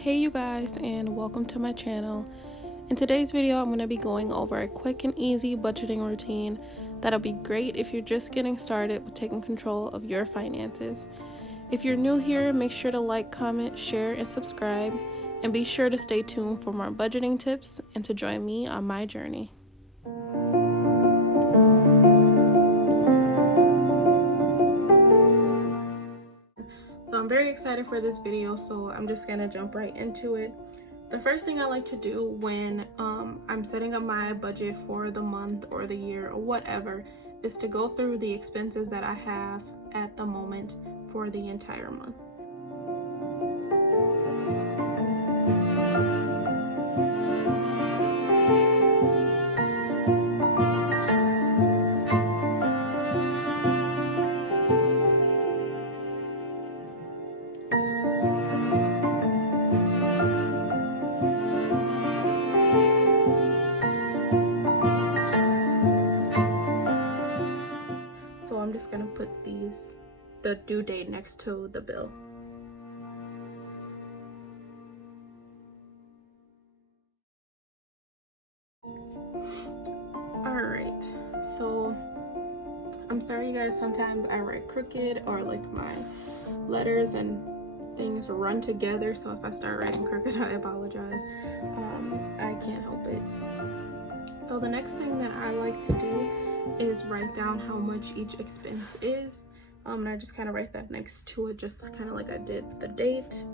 Hey you guys, and welcome to my channel. In today's video I'm going to be going over a quick and easy budgeting routine that'll be great if you're just getting started with taking control of your finances. If you're new here, make sure to like, comment, share, and subscribe, and be sure to stay tuned for more budgeting tips and to join me on my journey. So I'm very excited for this video, so I'm just gonna jump right into it. The first thing I like to do when I'm setting up my budget for the month or the year or whatever is to go through the expenses that I have at the moment for the entire month. So I'm just gonna put the due date next to the bill. Alright, so I'm sorry you guys, sometimes I write crooked or like my letters and things run together, so if I start writing crooked I apologize. I can't help it. So the next thing that I like to do is write down how much each expense is, and I just kind of write that next to it, just kind of like I did the date.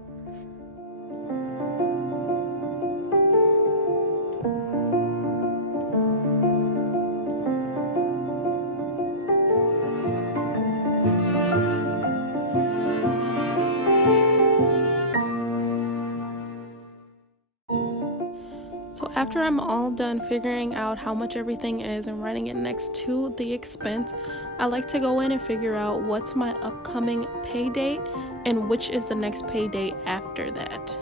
So after I'm all done figuring out how much everything is and writing it next to the expense, I like to go in and figure out what's my upcoming pay date and which is the next pay date after that.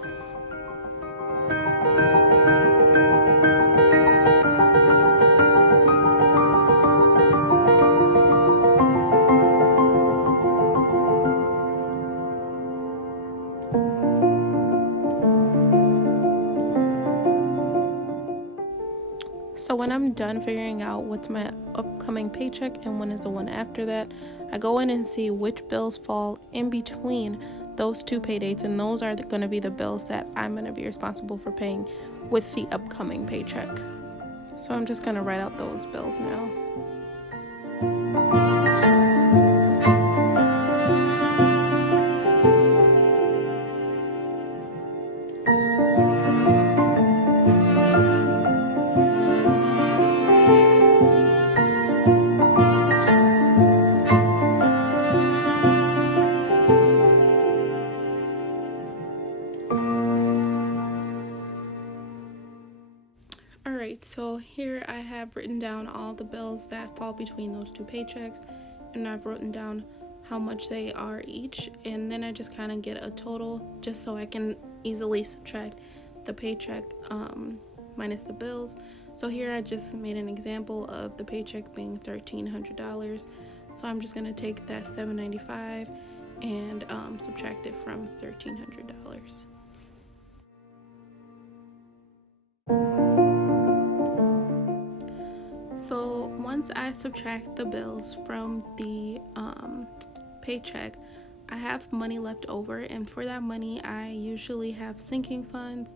So when I'm done figuring out what's my upcoming paycheck and when is the one after that, I go in and see which bills fall in between those two pay dates, and those are going to be the bills that I'm going to be responsible for paying with the upcoming paycheck. So I'm just going to write out those bills now. Alright, so here I have written down all the bills that fall between those two paychecks, and I've written down how much they are each, and then I just kind of get a total just so I can easily subtract the paycheck minus the bills. So here I just made an example of the paycheck being $1,300, so I'm just going to take that $795 and subtract it from $1,300. So once I subtract the bills from the paycheck, I have money left over, and for that money I usually have sinking funds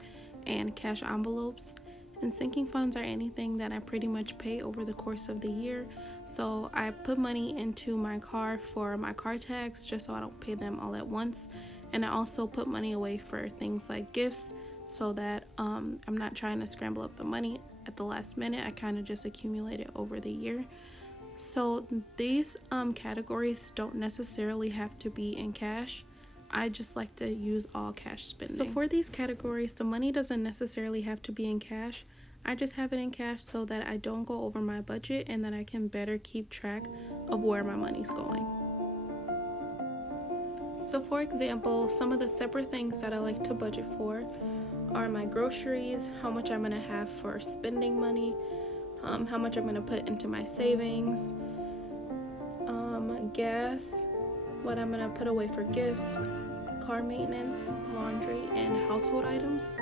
and cash envelopes. And sinking funds are anything that I pretty much pay over the course of the year. So I put money into my car for my car tax just so I don't pay them all at once, and I also put money away for things like gifts so that I'm not trying to scramble up the money at the last minute. I kind of just accumulate it over the year. So these categories don't necessarily have to be in cash. I just like to use all cash spending. So for these categories, the money doesn't necessarily have to be in cash. I just have it in cash so that I don't go over my budget and that I can better keep track of where my money's going. So for example, some of the separate things that I like to budget for are my groceries, how much I'm gonna have for spending money, how much I'm gonna put into my savings, gas, what I'm gonna put away for gifts, car maintenance, laundry, and household items.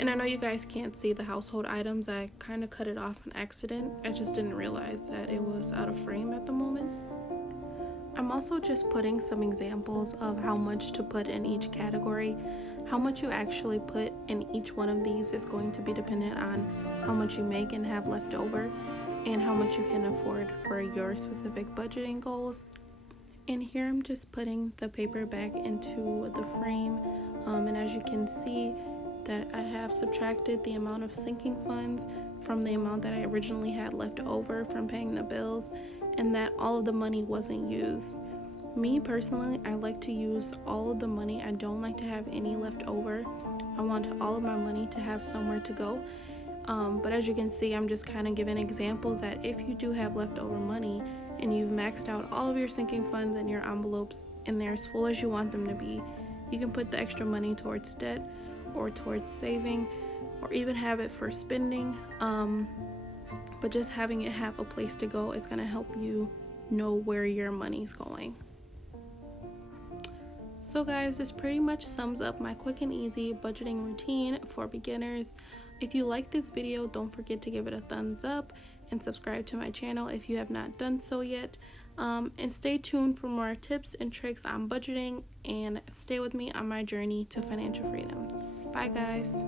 And I know you guys can't see the household items. I kind of cut it off on accident. I just didn't realize that it was out of frame at the moment. I'm also just putting some examples of how much to put in each category. How much you actually put in each one of these is going to be dependent on how much you make and have left over, and how much you can afford for your specific budgeting goals. And here I'm just putting the paper back into the frame, and as you can see that I have subtracted the amount of sinking funds from the amount that I originally had left over from paying the bills, and that all of the money wasn't used. Me personally, I like to use all of the money. I don't like to have any left over. I want all of my money to have somewhere to go. But as you can see, I'm just kind of giving examples that if you do have leftover money and you've maxed out all of your sinking funds and your envelopes and they're as full as you want them to be, you can put the extra money towards debt or towards saving, or even have it for spending. But just having it have a place to go is going to help you know where your money's going. So guys, this pretty much sums up my quick and easy budgeting routine for beginners. If you like this video, don't forget to give it a thumbs up and subscribe to my channel if you have not done so yet. And stay tuned for more tips and tricks on budgeting, and stay with me on my journey to financial freedom. Bye guys.